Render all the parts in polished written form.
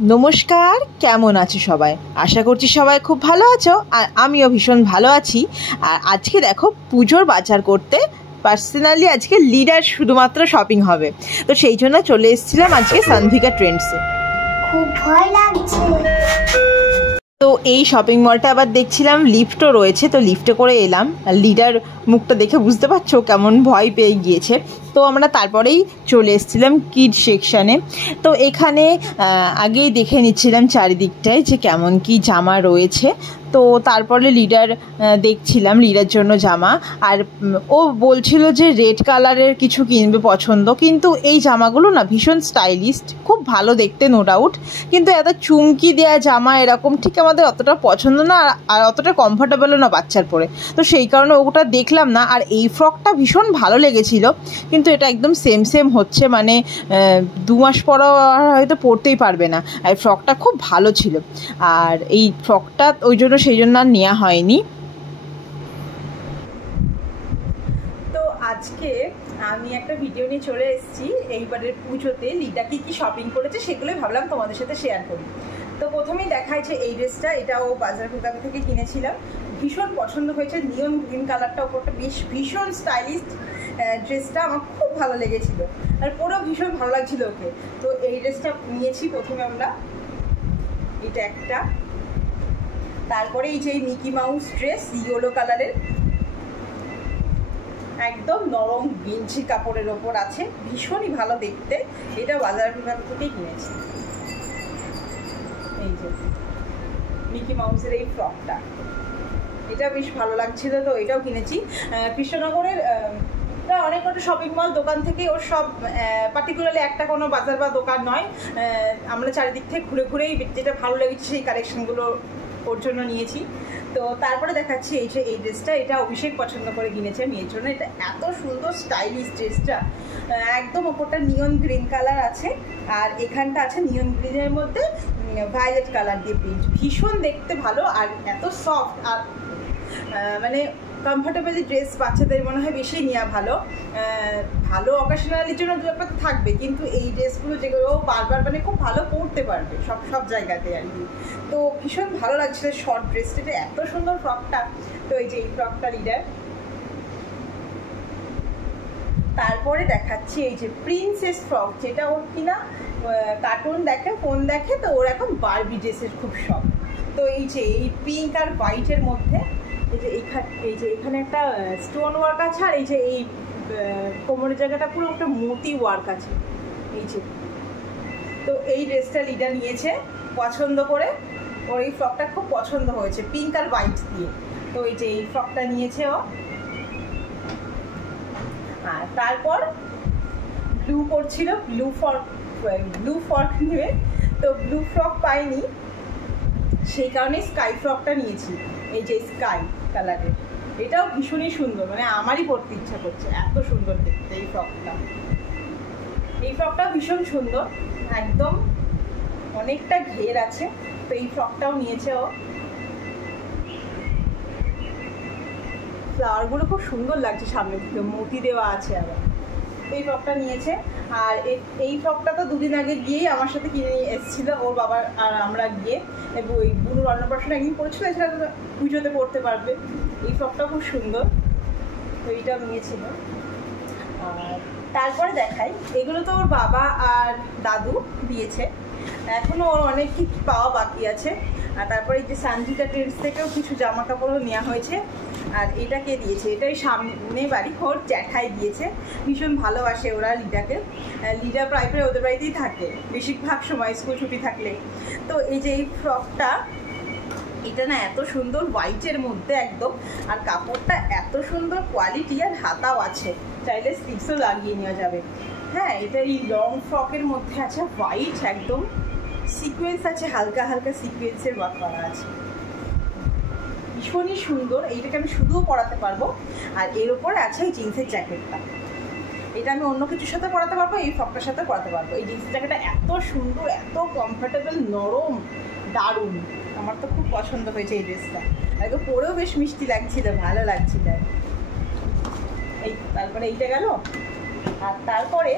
নমস্কার, কেমন আছো সবাই? আশা করছি সবাই খুব ভালো আছো, আর আমিও ভীষণ ভালো আছি। আর আজকে দেখো পুজোর বাজার করতে পার্সোনালি আজকে লিডার শুধুমাত্র শপিং হবে, তো সেই জন্য চলে এসেছিলাম আজকে সানভিকা ট্রেন্ডসে। খুব ভয় লাগছে। তো এই শপিং মলটা আবার দেখছিলাম লিফটও রয়েছে, তো লিফটে করে এলাম। আর লিডার মুখটা দেখে বুঝতে পারছো কেমন ভয় পেয়ে গিয়েছে। তো আমরা তারপরেই চলে এসেছিলাম কিড সেকশানে। তো এখানে আগেই দেখে নিচ্ছিলাম চারিদিকটায় যে কেমন কি জামা রয়েছে। তো তারপরে লিডার দেখছিলাম, লিডার জন্য জামা। আর ও বলছিল যে রেড কালারের কিছু কিনবে পছন্দ, কিন্তু এই জামাগুলো না ভীষণ স্টাইলিস্ট, খুব ভালো দেখতে নো ডাউট, কিন্তু এত চুমকি দেওয়া জামা এরকম ঠিক আমাদের অতটা পছন্দ না, আর অতটা কমফর্টেবলও না বাচ্চার পরে। তো সেই কারণে ওটা দেখলাম না। আর এই ফ্রকটা ভীষণ ভালো লেগেছিল, কিন্তু এটা একদম সেম হচ্ছে, মানে 2 মাস পরও হয়তো পরতেই পারবে না। আর ফ্রকটা খুব ভালো ছিল, আর এই ফ্রকটা ওই জন্য সেই জন্য আর নেওয়া হয়নি। তো আজকে আমি একটা ভিডিও নিয়ে চলে এসেছি এইবারের পুজোতে লিডা কি শপিং করেছে সেগুলোই ভাবলাম তোমাদের সাথে শেয়ার করি। তো প্রথমেই দেখাচ্ছে এই ড্রেসটা, এটাও বাজার কলকাতা থেকে কিনেছিলাম, ভীষণ পছন্দ হয়েছে। নিয়ন গ্রিন কালারটা ওপরটা ভীষণ স্টাইলিস্ট ড্রেসটা আমার খুব ভালো লেগেছিল, আর পুরো ভীষণ ভালো লাগছিল ওকে। তো এই ড্রেসটা নিয়েছি প্রথমে আমরা, এটা একটা। তারপরে এই যে মিকি মাউস ড্রেস ইয়েলো কালারের, একদম নরম গেঞ্জি কাপড়ের ওপর আছে, ভীষণই ভালো দেখতে। এটা বাজার কলকাতা থেকেই কিনেছি। এই যে মিকি মাউসের এই ফ্রকটা, এটা বেশ ভালো লাগছিল, তো এটাও কিনেছি। কৃষ্ণনগরের অনেক কটা শপিং মল দোকান থেকে, ওর সব পার্টিকুলারলি একটা কোনো বাজার বা দোকান নয়, আমরা চারিদিক থেকে ঘুরেই যেটা ভালো লেগেছে সেই কালেকশনগুলো ওর জন্য নিয়েছি। তো তারপরে দেখাচ্ছি এই যে এই ড্রেসটা, এটা অভিষেক পছন্দ করে কিনেছে মেয়ের জন্য। এটা এত সুন্দর স্টাইলিশ ড্রেসটা, একদম ওপরটা নিয়ন গ্রিন কালার আছে, আর এখানটা আছে নিয়ন গ্রিনের মধ্যে ভায়োলেট কালার দিয়ে প্রিন্ট, ভীষণ দেখতে ভালো আর এত সফট। আর মানে কমফোর্টেবলি ড্রেস বাচ্চাদের মনে হয় বেশি নেওয়া ভালো। ভালো অকেশনালির জন্য দু একটা থাকবে, কিন্তু এই ড্রেসগুলো যেগুলো বারবার মানে খুব ভালো পরতে পারবে সব জায়গাতে আর কি। তো ভীষণ ভালো লাগছিল শর্ট ড্রেসটা, এত সুন্দর ফ্রকটা। তো এই যে এই ফ্রকটা লিডার। তারপরে দেখাচ্ছি এই যে প্রিন্সেস ফ্রক, যেটা ওর কিনা কার্টুন দেখে, ফোন দেখে, তো ওর এখন বারবি ড্রেসের খুব শখ। তো এই যে এই পিঙ্ক আর হোয়াইটের মধ্যে এই যে এখানে একটা স্টোন ওয়ার্ক আছে, আর এই যে এই কোমরের জায়গাটা পুরো একটা মোতি ওয়ার্ক আছে এই যে। তো এই ড্রেসটা লিডা নিয়েছে পছন্দ করে, ওর এই ফ্রকটা খুব পছন্দ হয়েছে পিঙ্ক আর হোয়াইট দিয়ে। তো এই যে এই ফ্রকটা নিয়েছে ও। আর তারপর ব্লু পরছিল, ব্লু ফ্রক নিয়ে, তো ব্লু ফ্রক পাইনি, সেই কারণে স্কাই ফ্রকটা নিয়েছি। এই যে স্কাই কালারের, এটাও ভীষণই সুন্দর, মানে আমারই পরতে ইচ্ছা করছে, এত সুন্দর দেখতে এই ফ্রকটা। এই ফ্রকটা ভীষণ সুন্দর, একদম অনেকটা ঘের আছে। তো এই ফ্রকটাও নিয়েছে ও। ফ্লাওয়ারগুলো খুব সুন্দর লাগছে, সামনে থেকে মতি দেওয়া আছে আবার। এই ফ্রকটা নিয়েছে। আর এই ফ্রকটা তো দুদিন আগে গিয়েই আমার সাথে কিনে নিয়ে এসেছিলো ওর বাবা আর আমরা গিয়ে, ওই বুনুর অন্নপ্রাশন একদিন পড়েছিল, এছাড়া পুজোতে পড়তে পারবে। এই ফ্রকটা খুব সুন্দর, তো এইটাও নিয়েছিল। আর তারপরে দেখাই, এগুলো তো ওর বাবা আর দাদু দিয়েছে, এখনও ওর অনেক কিছু পাওয়া বাকি আছে। আর তারপরে এই যে সানভিকা ট্রেন্ডস থেকেও কিছু জামা কাপড়ও নেওয়া হয়েছে। আর এটা কে দিয়েছে, এটাই সামনে বাড়ি, ওর জ্যাঠাই দিয়েছে, ভীষণ ভালোবাসে ওরা লিডাকে। লিডা প্রায় ওদের বাড়িতেই থাকে বেশিরভাগ সময় স্কুল ছুটি থাকলে। তো এই যে এই ফ্রকটা, এটা না এত সুন্দর হোয়াইটের মধ্যে একদম, আর কাপড়টা এত সুন্দর কোয়ালিটি, আর হাতাও আছে, চাইলে স্লিভসও লাগিয়ে নেওয়া যাবে। হ্যাঁ, এটা এই লং ফ্রকের মধ্যে আছে হোয়াইট, একদম সিকোয়েন্স আছে, হালকা হালকা সিকোয়েন্সের ওয়ার্ক করা আছে, ভীষণই সুন্দর। এইটাকে আমি শুধুও পরাতে পারবো। আর এর উপরে আছে এই জিন্সের জ্যাকেটটা, এটা আমি অন্য কিছুর সাথে পরাতে পারবো, এই ফ্রকটার সাথে পরাতে পারবো। এই জিন্সের জ্যাকেটটা এত সুন্দর, এত কমফোর্টেবল, নরম, দারুণ, আমার তো খুব পছন্দ হয়েছে এই ড্রেসটা। একদম পরেও বেশ মিষ্টি লাগছিল, ভালো লাগছিল। এই তারপরে এইটা গেল। আর তারপরে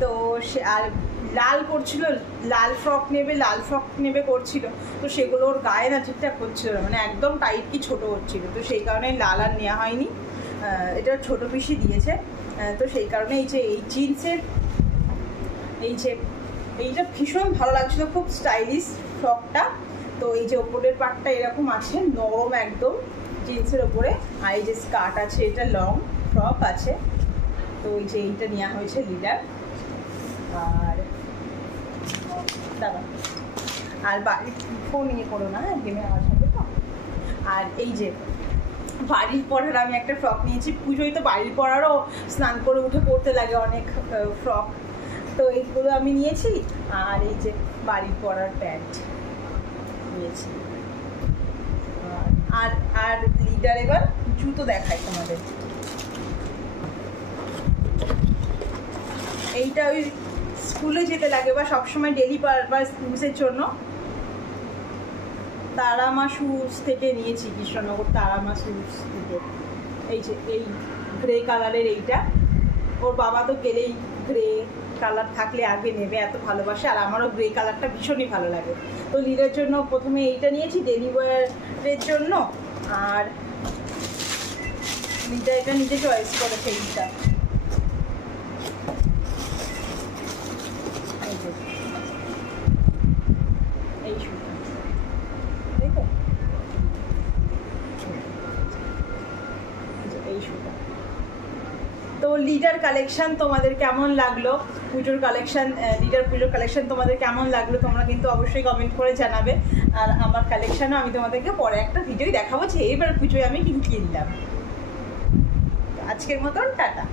তো আর লাল করছিল, লাল ফ্রক নেবে করছিল, তো সেগুলো ওর গায়ে না ঠিকঠাক হচ্ছিল না, মানে একদম টাইট কি ছোটো হচ্ছিল, তো সেই কারণে লাল আর নেওয়া হয়নি। এটা ছোটো পিসি দিয়েছে, তো সেই কারণে এই যে এই জিন্সের এইটা ভীষণ ভালো লাগছিলো, খুব স্টাইলিশ ফ্রকটা। তো এই যে ওপরের পার্টটা এরকম আছে নরম একদম জিন্সের ওপরে, আর এই যে স্কার্ট আছে, এটা লং ফ্রক আছে। তো এই যে এইটা নেওয়া হয়েছে লিডার। আর বাড়ির ফোন নিয়ে করো না, গেমে আওয়াজ হবে তো। আর এই যে বাড়ির পরার আমি একটা ফ্রক নিয়েছি, পুজোয় তো বাড়ির পরারও স্নান করে উঠে পড়তে লাগে অনেক ফ্রক, তো এইগুলো আমি নিয়েছি। আর এই যে বাড়ির পরার প্যান্ট নিয়েছি। আর আর লিডার এবার জুতো দেখায় তোমাদের। এইটা ওই স্কুলে যেতে লাগে বা সবসময় ডেলি পারপাস ইউজের জন্য তারামা শুজ থেকে নিয়েছি, কৃষ্ণনগর তারামা শুজ থেকে। এই যে এই গ্রে কালারের এইটা, ওর বাবা তো গেলেই গ্রে কালার থাকলে আগে নেবে, এত ভালোবাসে, আর আমারও গ্রে কালারটা ভীষণই ভালো লাগে। তো লিডার জন্য প্রথমে এইটা নিয়েছি ডেলি ওয়ারের জন্য, আর লিডার এটা নিজে চয়েস করেছে এইটা। এই শুটা, তাই তো এই শুটা। তো লিডার কালেকশন তোমাদের কেমন লাগলো, পুজোর কালেকশন, লিডার পুজোর কালেকশন তোমাদের কেমন লাগলো তোমরা কিন্তু অবশ্যই কমেন্ট করে জানাবে। আর আমার কালেকশনও আমি তোমাদেরকে পরে একটা ভিডিও দেখাবো যে এবার পুজোয় আমি কি কিনলাম। আজকের মতন টাটা।